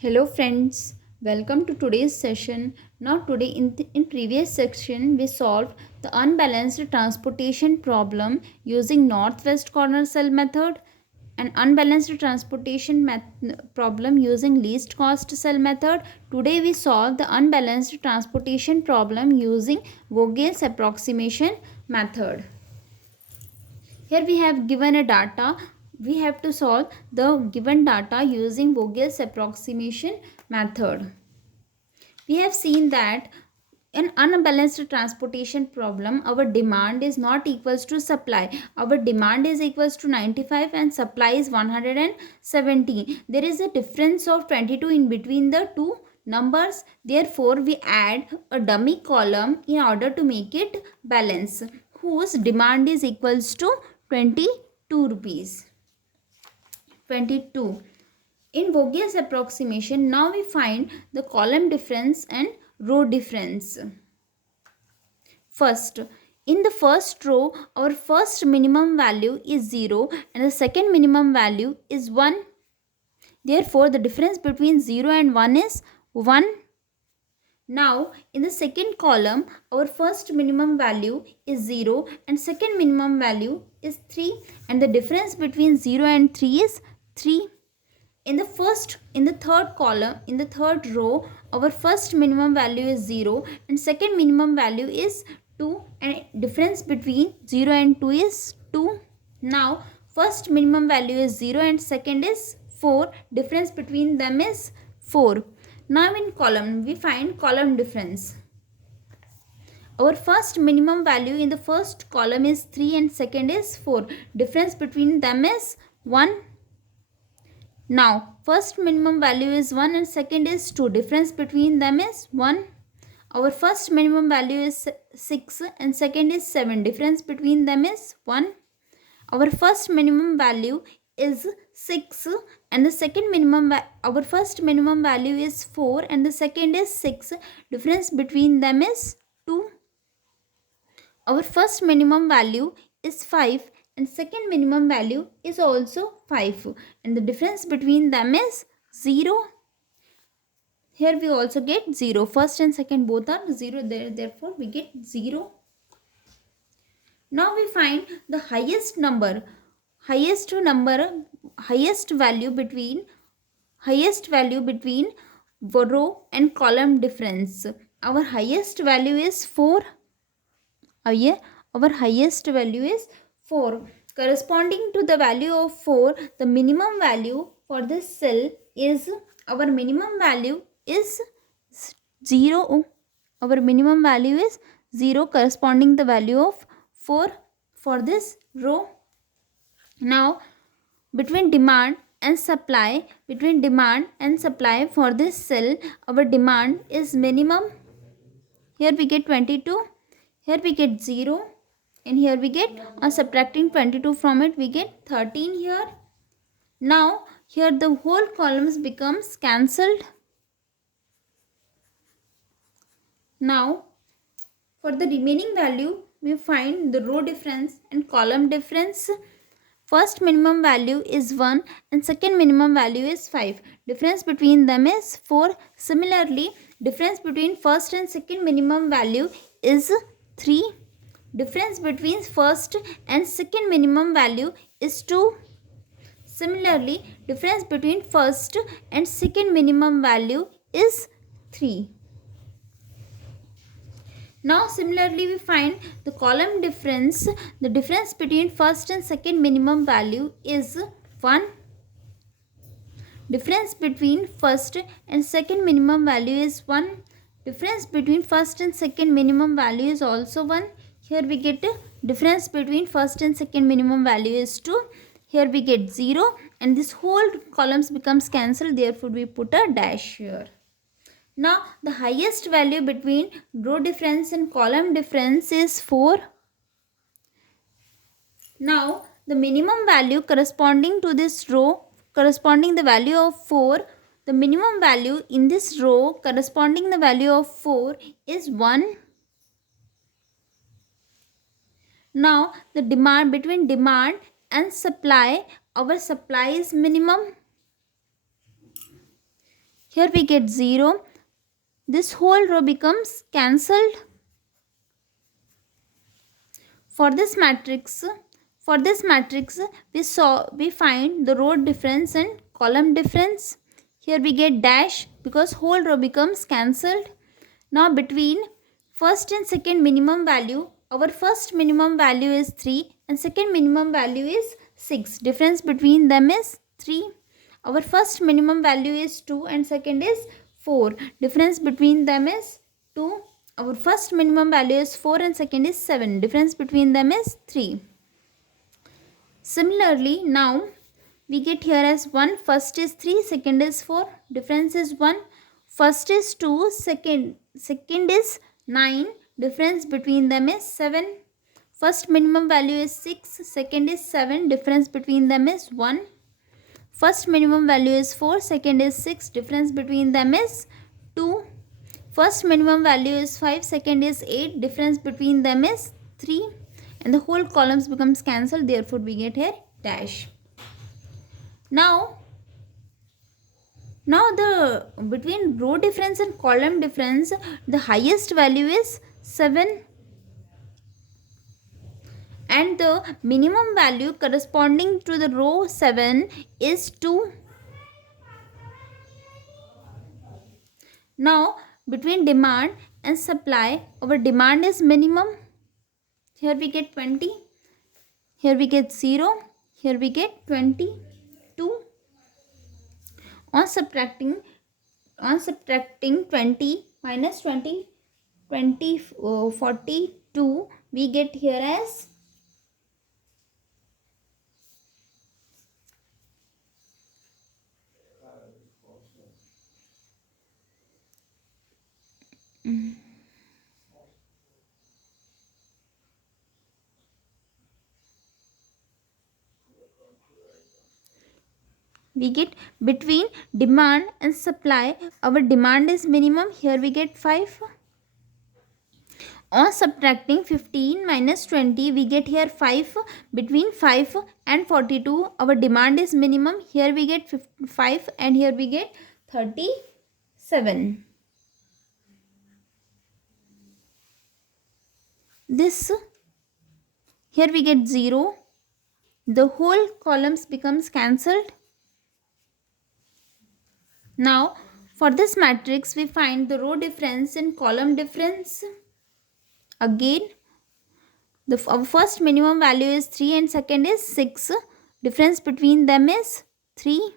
Hello friends, welcome to today's session. Now today in previous section we solved the unbalanced transportation problem using northwest corner cell method and unbalanced transportation problem using least cost cell method. Today we solve the unbalanced transportation problem using Vogel's approximation method. Here we have given a data. We have to solve the given data using Vogel's approximation method. We have seen that in unbalanced transportation problem, our demand is not equals to supply. Our demand is equals to 95 and supply is 117. There is a difference of 22 in between the two numbers. Therefore, we add a dummy column in order to make it balance, whose demand is equals to 22 rupees. 22. In Vogel's approximation, now we find the column difference and row difference. First, in the first row, our first minimum value is 0 and the second minimum value is 1. Therefore, the difference between 0 and 1 is 1. Now, in the second column, our first minimum value is 0 and second minimum value is 3 and the difference between 0 and 3 is 3. In the third column, in the third row, our first minimum value is 0 and second minimum value is 2 and difference between 0 and 2 is 2. Now, first minimum value is 0 and second is 4. Difference between them is 4. Now in column, we find column difference. Our first minimum value in the first column is 3 and second is 4. Difference between them is 1. Now, first minimum value is 1 and second is 2. Difference between them is 1. Our first minimum value is 6 and second is 7. Difference between them is 1. Our first minimum value is 6 and the second minimum our first minimum value is 4 and the second is 6. Difference between them is 2. Our first minimum value is 5 and second minimum value is also 5 and the difference between them is 0. Here we also get 0. First and second both are 0, therefore we get 0. Now we find the highest value between row and column difference. Our highest value is 4. Our highest value is 4. Corresponding to the value of 4, the minimum value for this cell is, our minimum value is 0. Our minimum value is 0 corresponding the value of 4 for this row. Now, between demand and supply for this cell, our demand is minimum. Here we get 22, here we get 0 and here we get, subtracting 22 from it, we get 13 here. Now, here the whole columns becomes cancelled. Now, for the remaining value, we find the row difference and column difference. First minimum value is 1 and second minimum value is 5. Difference between them is 4. Similarly, difference between first and second minimum value is 3. Difference between first and second minimum value is 2. Similarly, difference between first and second minimum value is 3. Now similarly we find the column difference. The difference between first and second minimum value is 1. Difference between first and second minimum value is 1. Difference between first and second minimum value is also 1. Here we get a difference between first and second minimum value is 2. Here we get 0 and this whole columns becomes cancelled, therefore we put a dash here. Now, the highest value between row difference and column difference is 4. Now, the minimum value corresponding to this row, corresponding the value of 4, the minimum value in this row corresponding the value of 4 is 1. Now, the demand between demand and supply, our supply is minimum. Here we get 0. This whole row becomes cancelled. For this matrix, we find the row difference and column difference. Here we get dash because whole row becomes cancelled. Now between first and second minimum value, our first minimum value is 3 and second minimum value is 6. Difference between them is 3. Our first minimum value is 2 and second is 4. Difference between them is 2. Our first minimum value is 4 and second is 7. Difference between them is 3. Similarly, now we get here as 1. First is 3, second is 4. Difference is 1. First is 2, second is 9. Difference between them is 7. First minimum value is 6, second is 7. Difference between them is 1. First minimum value is 4, second is 6. Difference between them is 2. First minimum value is 5, second is 8. Difference between them is 3. And the whole columns becomes cancelled. Therefore, we get here dash. Now the between row difference and column difference, the highest value is 7. And the minimum value corresponding to the row 7 is 2. Now between demand and supply, our demand is minimum. Here we get 20. Here we get 0. Here we get 22. On subtracting 20 minus 20, 42, we get here as we get between demand and supply, our demand is minimum. Here we get 5. On subtracting 15 minus 20, we get here 5. Between 5 and 42, our demand is minimum. Here we get 5 and here we get 37. This, here we get 0. The whole columns becomes cancelled. Now for this matrix, we find the row difference and column difference. Again, our first minimum value is 3 and second is 6. Difference between them is 3.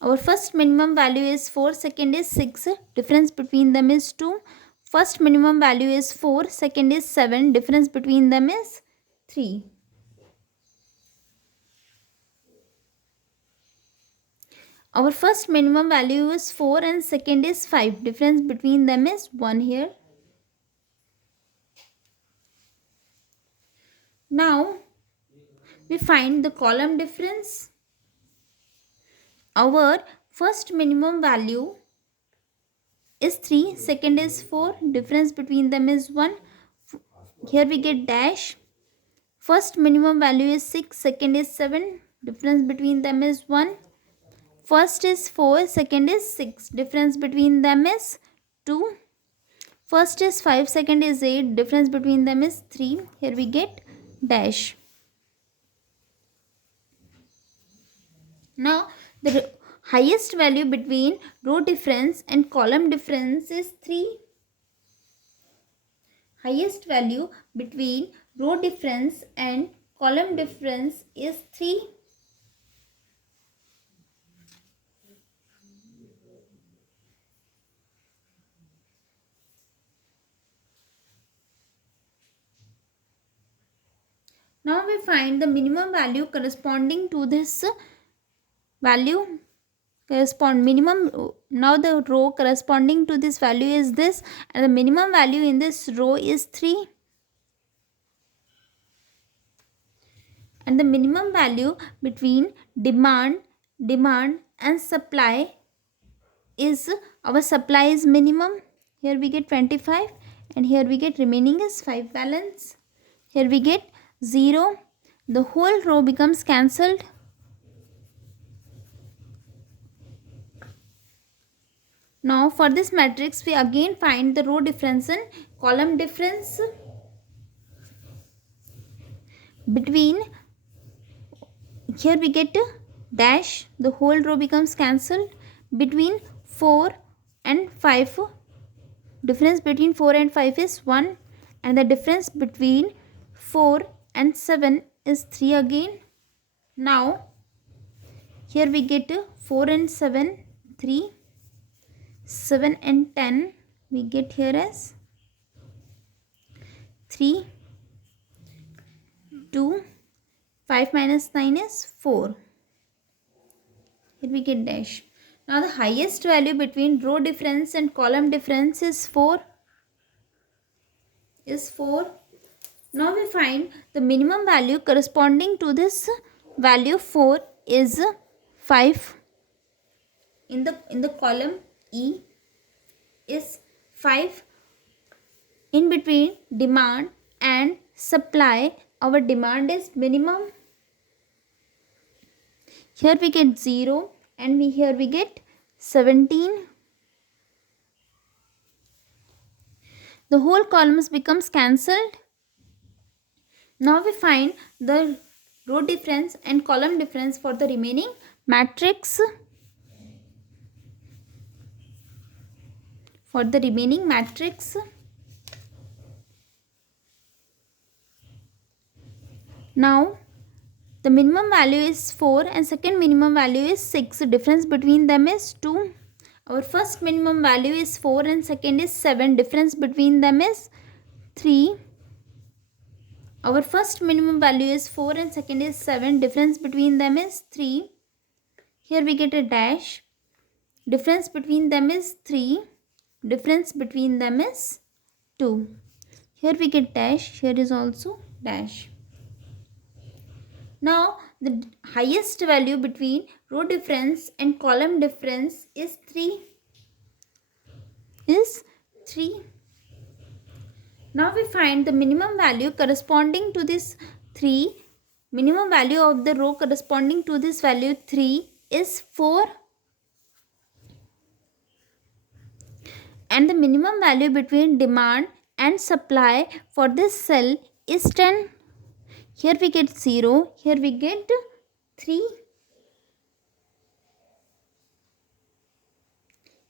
Our first minimum value is 4, second is 6. Difference between them is 2. First minimum value is 4, second is 7. Difference between them is 3. Our first minimum value is 4 and second is 5. Difference between them is 1 here. Now we find the column difference. Our first minimum value is 3, second is 4. Difference between them is 1. Here we get dash. First minimum value is 6, second is 7. Difference between them is 1. First is 4, second is 6. Difference between them is 2. First is 5, second is 8. Difference between them is 3. Here we get dash. Now the highest value between row difference and column difference is 3. Highest value between row difference and column difference is 3. Now we find the minimum value corresponding to this value. Now the row corresponding to this value is this, and the minimum value in this row is 3. And the minimum value between demand and supply is, our supply is minimum. Here we get 25 and here we get remaining is 5 balance. Here we get 0. The whole row becomes cancelled. Now for this matrix we again find the row difference and column difference between, here we get a dash, the whole row becomes cancelled, between 4 and 5, difference between 4 and 5 is 1, and the difference between 4 and 7 is 3 again. Now here we get 4 and 7 3, 7 and 10 we get here as 3, 2, 5 minus 9 is 4. Here we get dash. Now the highest value between row difference and column difference is 4. Now we find the minimum value corresponding to this value 4 is 5. In the column E is 5. In between demand and supply, our demand is minimum. Here we get 0 and here we get 17. The whole columns becomes cancelled. Now we find the row difference and column difference for the remaining matrix. Now the minimum value is 4 and second minimum value is 6. Difference between them is 2. Our first minimum value is 4 and second is 7. Difference between them is 3. Our first minimum value is 4 and second is 7. Difference between them is 3. Here we get a dash. Difference between them is 3. Difference between them is 2. Here we get dash. Here is also dash. Now the highest value between row difference and column difference is 3. Now we find the minimum value corresponding to this 3. Minimum value of the row corresponding to this value 3 is 4. And the minimum value between demand and supply for this cell is 10. Here we get 0. Here we get 3.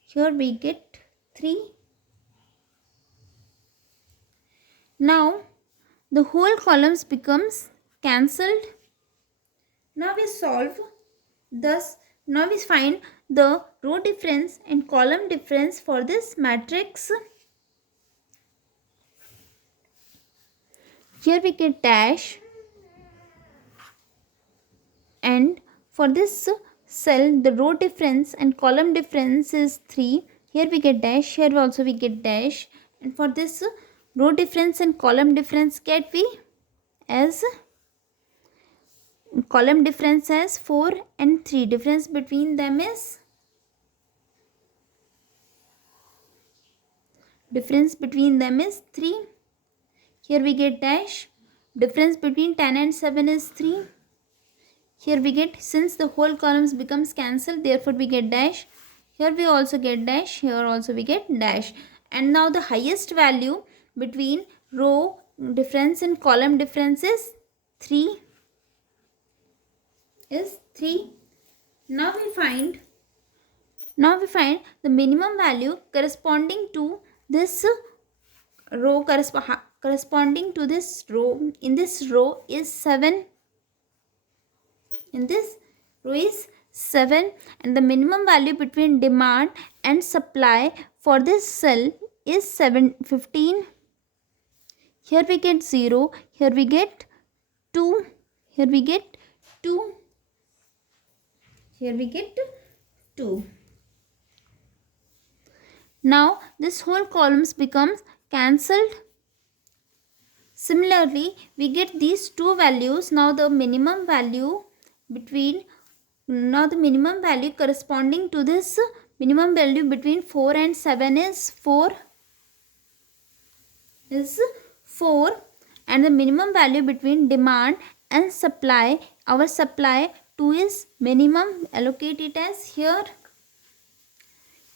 Here we get 3. Now the whole columns becomes cancelled. Now we solve. Thus now we find the row difference and column difference for this matrix. Here we get dash, and for this cell the row difference and column difference is 3. Here we get dash, here also we get dash, and for this row difference and column difference get we as column difference as 4 and 3. Difference between them is difference between them is 3. Here we get dash. Difference between 10 and 7 is 3. Here we get, since the whole columns becomes cancelled, therefore we get dash. Here we also get dash. Here also we get dash. And now the highest value between row difference and column difference is 3. Now we find the minimum value corresponding to this row corresponding to this row. In this row is 7. In this row is 7, and the minimum value between demand and supply for this cell is 15. Here we get 0. Here we get 2. Here we get 2. Here we get 2. Now this whole columns becomes cancelled. Similarly, we get these two values. Now the minimum value corresponding to this minimum value between 4 and 7 is 4. And the minimum value between demand and supply, our supply 2 is minimum. Allocate it as here.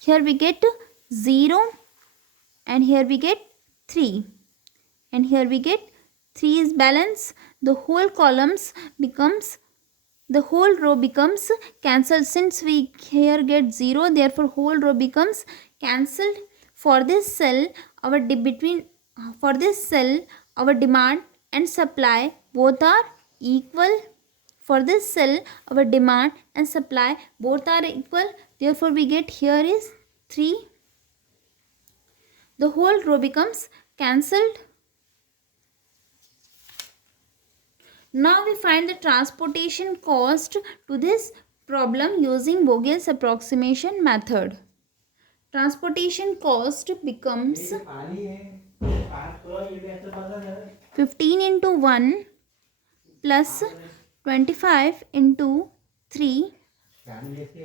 here we get 0 and here we get 3 and here we get 3 is balance. The whole columns becomes, the whole row becomes cancelled. Since we here get 0, therefore whole row becomes cancelled. For this cell our for this cell our demand and supply both are equal. For this cell our demand and supply both are equal, therefore we get here is 3. The whole row becomes cancelled. Now we find the transportation cost to this problem using Vogel's approximation method. Transportation cost becomes 15 into 1 plus 25 into 3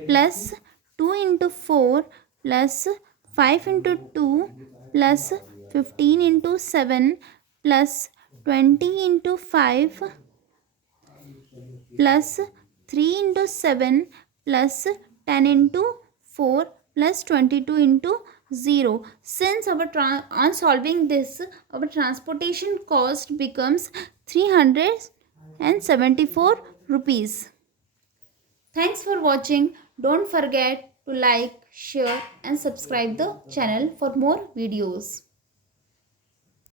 plus 2 into 4 plus 5 into 2 plus 15 into 7 plus 20 into 5 plus 3 into 7 plus 10 into 4 plus 22 into 0. Since on solving this, our transportation cost becomes 374 rupees. Thanks for watching. Don't forget to like, share and subscribe the channel for more videos.